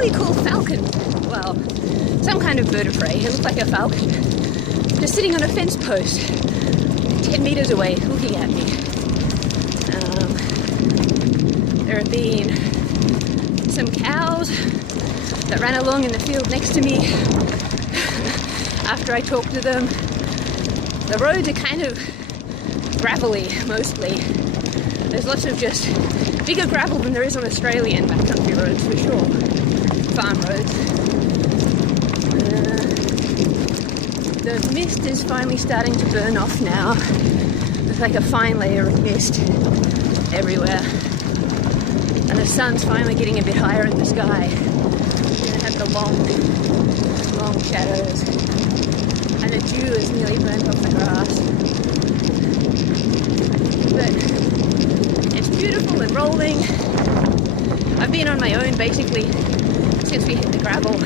really cool falcon. Well, some kind of bird of prey. It looked like a falcon. Just sitting on a fence post, 10 meters away, looking at me. There have been some cows that ran along in the field next to me after I talked to them. The roads are kind of gravelly, mostly. There's lots of just bigger gravel than there is on Australian backcountry roads, for sure. Farm roads. The mist is finally starting to burn off now. There's like a fine layer of mist everywhere. And the sun's finally getting a bit higher in the sky. We're gonna have the long shadows. And the dew is nearly burnt off the grass. But it's beautiful and rolling. I've been on my own basically since we hit the gravel.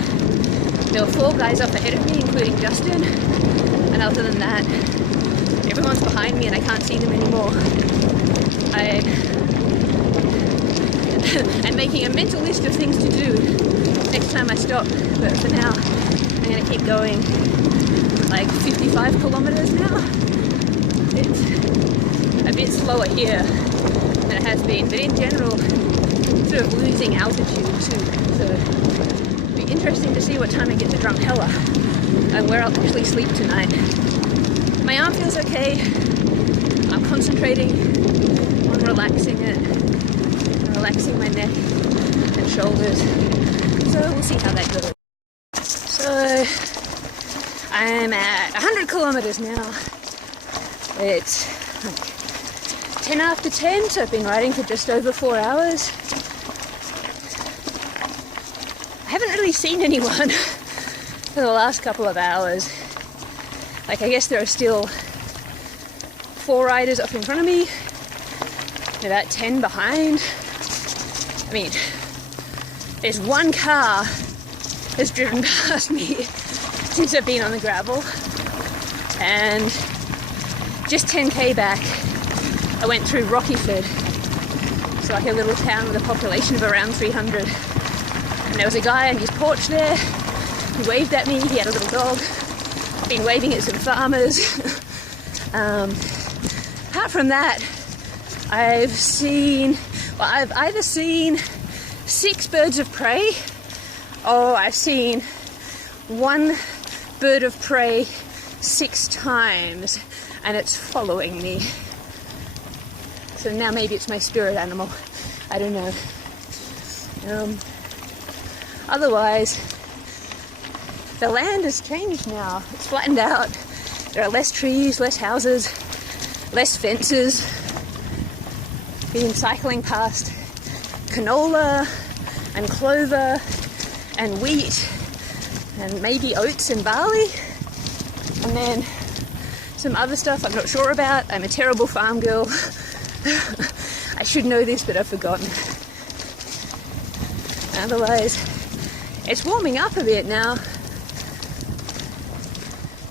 There were 4 guys up ahead of me, including Justin. And other than that, everyone's behind me and I can't see them anymore. I'm making a mental list of things to do next time I stop, but for now I'm going to keep going. Like 55 kilometers now. It's a bit slower here than it has been, but in general sort of losing altitude too, so it'll be interesting to see what time I get to Drumheller and where I'll actually sleep tonight. My arm feels okay. I'm concentrating on relaxing it, relaxing my neck and shoulders, so we'll see how that goes. So I'm at 100 kilometers now. It's like 10 after 10, so I've been riding for just over 4 hours. I haven't really seen anyone for the last couple of hours. Like, I guess there are still 4 riders up in front of me, about 10 behind. I mean, there's 1 car that's driven past me since I've been on the gravel, and just 10k back I went through Rockyford. It's like a little town with a population of around 300, and there was a guy on his porch there. He waved at me. He had a little dog. Been waving at some farmers. Apart from that, I've either seen 6 birds of prey, or I've seen 1 bird of prey 6 times, and it's following me. So now maybe it's my spirit animal. I don't know. Otherwise, the land has changed now. It's flattened out. There are less trees, less houses, less fences. Been cycling past canola and clover and wheat and maybe oats and barley, and then some other stuff I'm not sure about. I'm a terrible farm girl. I should know this, but I've forgotten. Otherwise, it's warming up a bit now.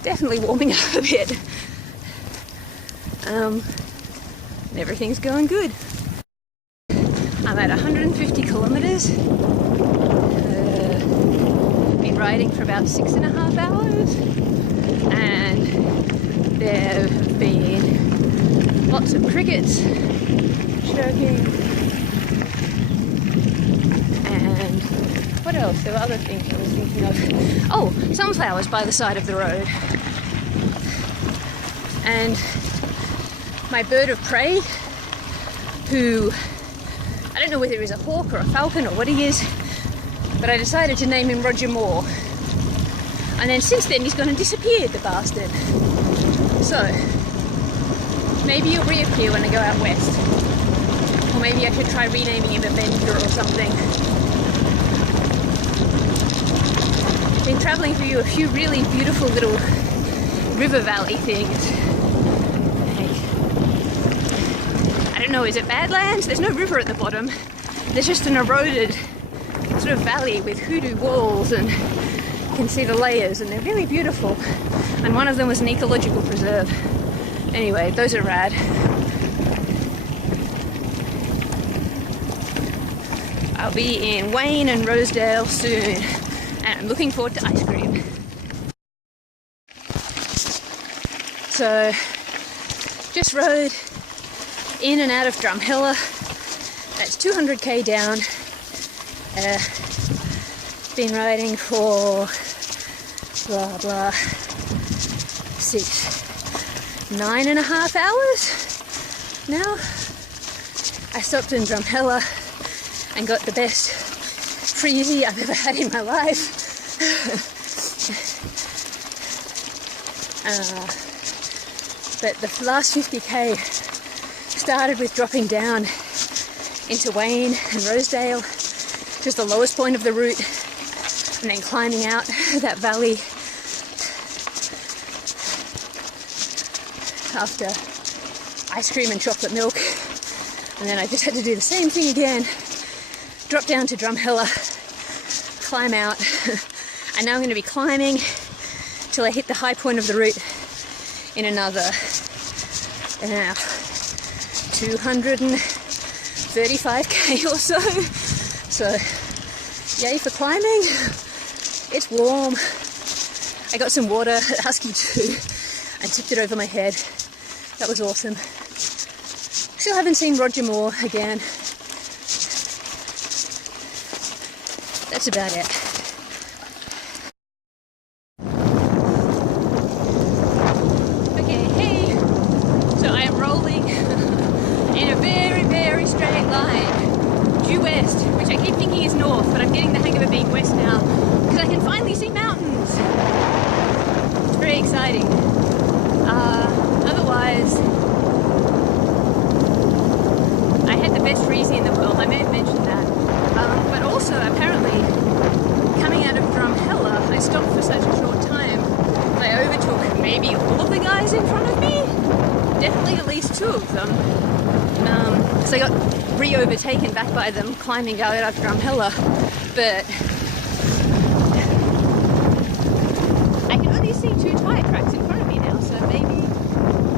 Definitely warming up a bit. And everything's going good. I'm at 150 kilometers. Been riding for about 6.5 hours, and there have been lots of crickets chirping, and what else? There were other things I was thinking of. Oh, sunflowers by the side of the road. And my bird of prey, who I don't know whether he's a hawk or a falcon or what he is, but I decided to name him Roger Moore. And then since then he's gone and disappeared, the bastard. So maybe he'll reappear when I go out west. Or maybe I should try renaming him Avenger or something. Been travelling through a few really beautiful little river valley things. I don't know, is it Badlands? There's no river at the bottom. There's just an eroded sort of valley with hoodoo walls, and you can see the layers, and they're really beautiful. And one of them was an ecological preserve. Anyway, those are rad. I'll be in Wayne and Rosedale soon, and I'm looking forward to ice cream. So, just rode in and out of Drumheller. That's 200k down. Been riding for blah blah 9.5 hours now. I stopped in Drumheller and got the best freezy I've ever had in my life. But the last 50k started with dropping down into Wayne and Rosedale, just the lowest point of the route, and then climbing out that valley after ice cream and chocolate milk. And then I just had to do the same thing again, drop down to Drumheller, climb out, and now I'm going to be climbing till I hit the high point of the route in another 235k or so. So yay for climbing. It's warm. I got some water at Husky too and tipped it over my head. That was awesome. Still haven't seen Roger Moore again. That's about it. Okay, hey. So I am rolling in a very, very straight line due west, which I keep thinking is north, but I'm getting the hang of it being west now because I can finally see mountains. It's very exciting. Otherwise, I had the best freezy in the world. I may have mentioned that. But also, apparently, coming out of Drumheller, I stopped for such a short time. I overtook maybe all of the guys in front of me. Definitely at least two of them. So I got re-overtaken back by them climbing out of Drumheller. But I can only see 2 tyre tracks in front of me now, so maybe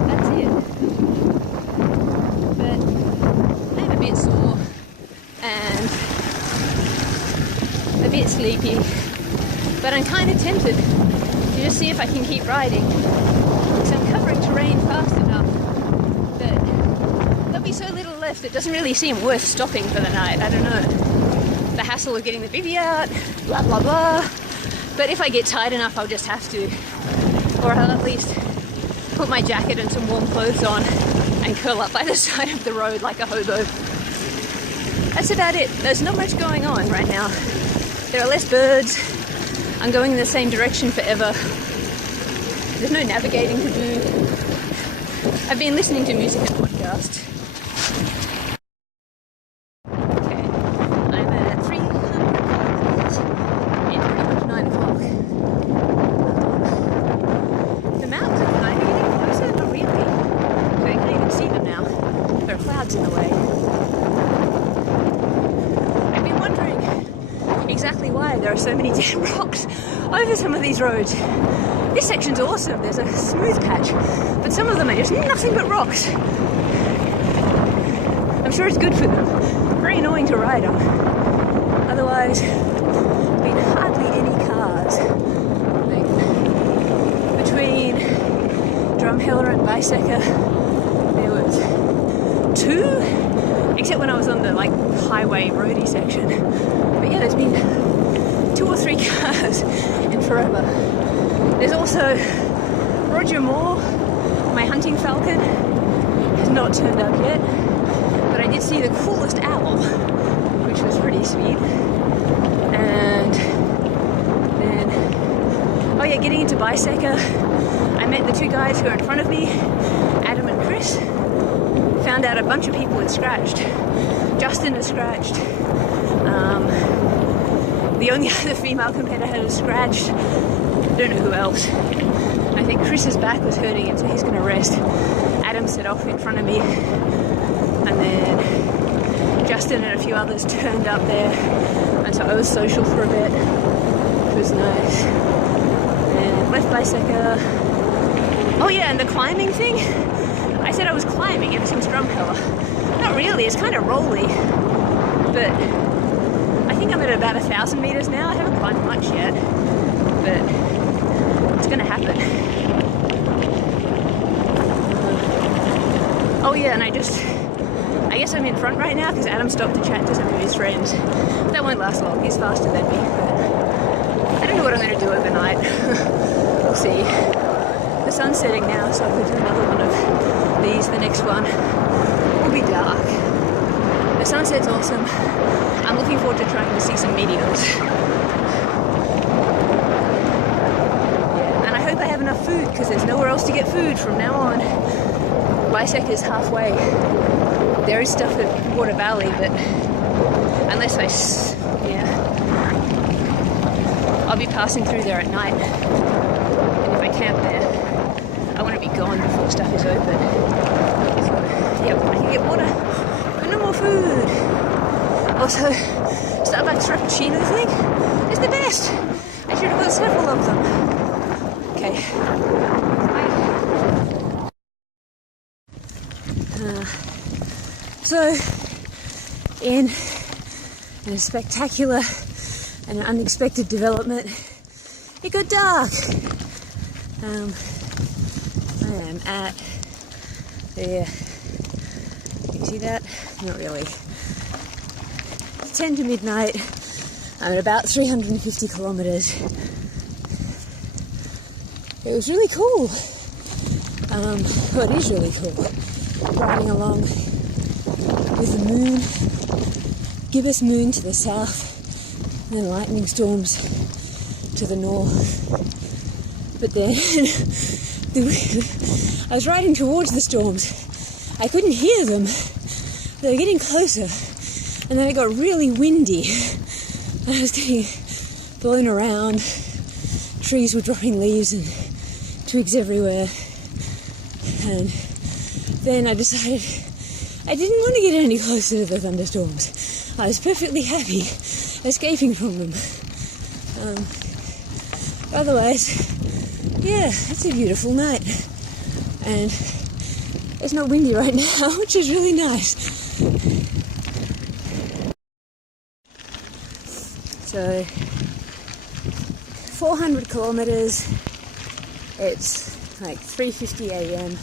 that's it. But I'm a bit sore and a bit sleepy, but I'm kind of tempted to just see if I can keep riding, because I'm covering terrain fast enough that there'll be so little left, it doesn't really seem worth stopping for the night. I don't know, the hassle of getting the bivvy out, blah blah blah. But if I get tired enough, I'll just have to, or I'll at least put my jacket and some warm clothes on and curl up by the side of the road like a hobo. That's about it. There's not much going on right now. There are less birds. I'm going in the same direction forever. There's no navigating to do. I've been listening to music and podcasts. Okay, I'm at 300 kilometers and it's 9 o'clock. The mountains are kind of getting closer, not really. But I can't even see them now. There are clouds in the way. I've been wondering exactly why there are so many dead rocks over some of these roads. This section's awesome, there's a smooth patch, but some of them are just nothing but rocks. I'm sure it's good for them. Very annoying to ride on. Otherwise, there's been hardly any cars. Like, between Drumheller and Biseca, there was 2, except when I was on the highway roady section. But yeah, there's been 2 or 3 cars in forever. There's also Roger Moore, my hunting falcon, has not turned up yet, but I did see the coolest owl, which was pretty sweet. And then, oh yeah, getting into Biseca, I met the 2 guys who are in front of me, Adam and Chris. Found out a bunch of people had scratched. Justin had scratched. The only other female competitor had scratched. I don't know who else. I think Chris's back was hurting him, so he's going to rest. Adam set off in front of me, and then Justin and a few others turned up there, and so I was social for a bit. It was nice. And left Biseca. Oh yeah, and the climbing thing. I said I was climbing ever since Drumheller. Not really, it's kind of rolly, but think I'm at about 1,000 meters now. I haven't climbed much yet, but it's gonna happen. Oh yeah, and I guess I'm in front right now because Adam stopped to chat to some of his friends. That won't last long. He's faster than me. But I don't know what I'm going to do overnight. We'll see. The sun's setting now, so I'll do another one of these. The next one will be dark. The sunset's awesome. I'm looking forward to trying to see some meteors. Yeah, and I hope I have enough food because there's nowhere else to get food from now on. Lysek is halfway. There is stuff at Water Valley, but unless I'll be passing through there at night. And if I camp there, I want to be gone before stuff is open. So, yep, I can get water, but no more food. Also, Starbucks Frappuccino thing is the best. I should have got several of them. Okay. So, in a spectacular and unexpected development, it got dark. I am at there. Can you see that? Not really. It's 10 to midnight. I'm at about 350 kilometers. It was really cool. Well, it is really cool. Riding along with the moon, gibbous moon to the south, and then lightning storms to the north. But then I was riding towards the storms. I couldn't hear them. They were getting closer, and then it got really windy. I was getting blown around. Trees were dropping leaves and twigs everywhere. And then I decided I didn't want to get any closer to the thunderstorms. I was perfectly happy escaping from them. Otherwise, yeah, it's a beautiful night. And it's not windy right now, which is really nice. So, 400 kilometers, it's like 3:50 a.m.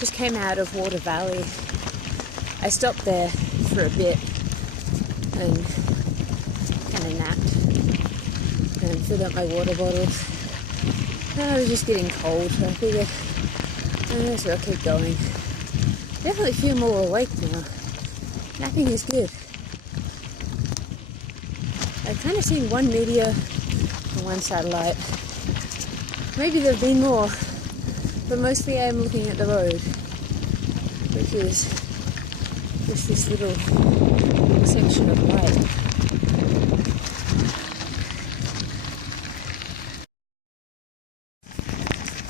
Just came out of Water Valley. I stopped there for a bit and kind of napped and filled up my water bottles. And I was just getting cold, so I figured I'll keep going. Definitely feel more awake now. Napping is good. I've kind of seen one meteor and one satellite. Maybe there have been more, but mostly I am looking at the road, which is just this little section of light.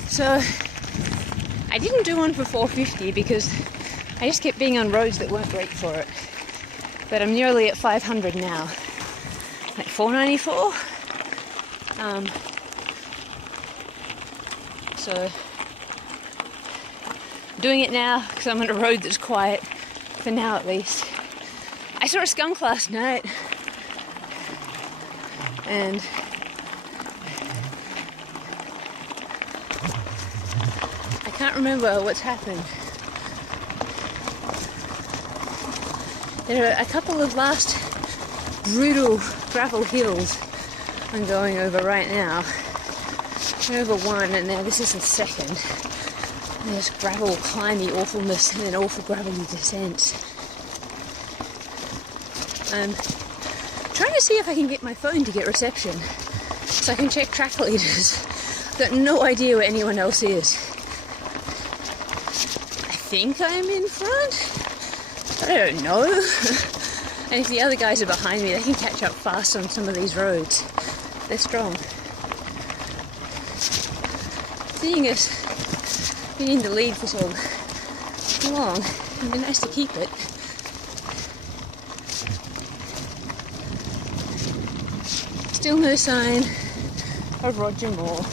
So I didn't do one for 450 because I just kept being on roads that weren't great for it. But I'm nearly at 500 now, like 494. So doing it now because I'm on a road that's quiet, for now at least. I saw a skunk last night and I can't remember what's happened. There are a couple of last brutal gravel hills I'm going over right now. I'm over one and now this is the second. There's gravel, climby awfulness and then awful gravelly descents. I'm trying to see if I can get my phone to get reception so I can check track leaders. I've got no idea where anyone else is. I think I'm in front, but I don't know. And if the other guys are behind me, they can catch up fast on some of these roads. They're strong. Seeing us being in the lead for so long, it'd be nice to keep it. Still no sign of Roger Moore.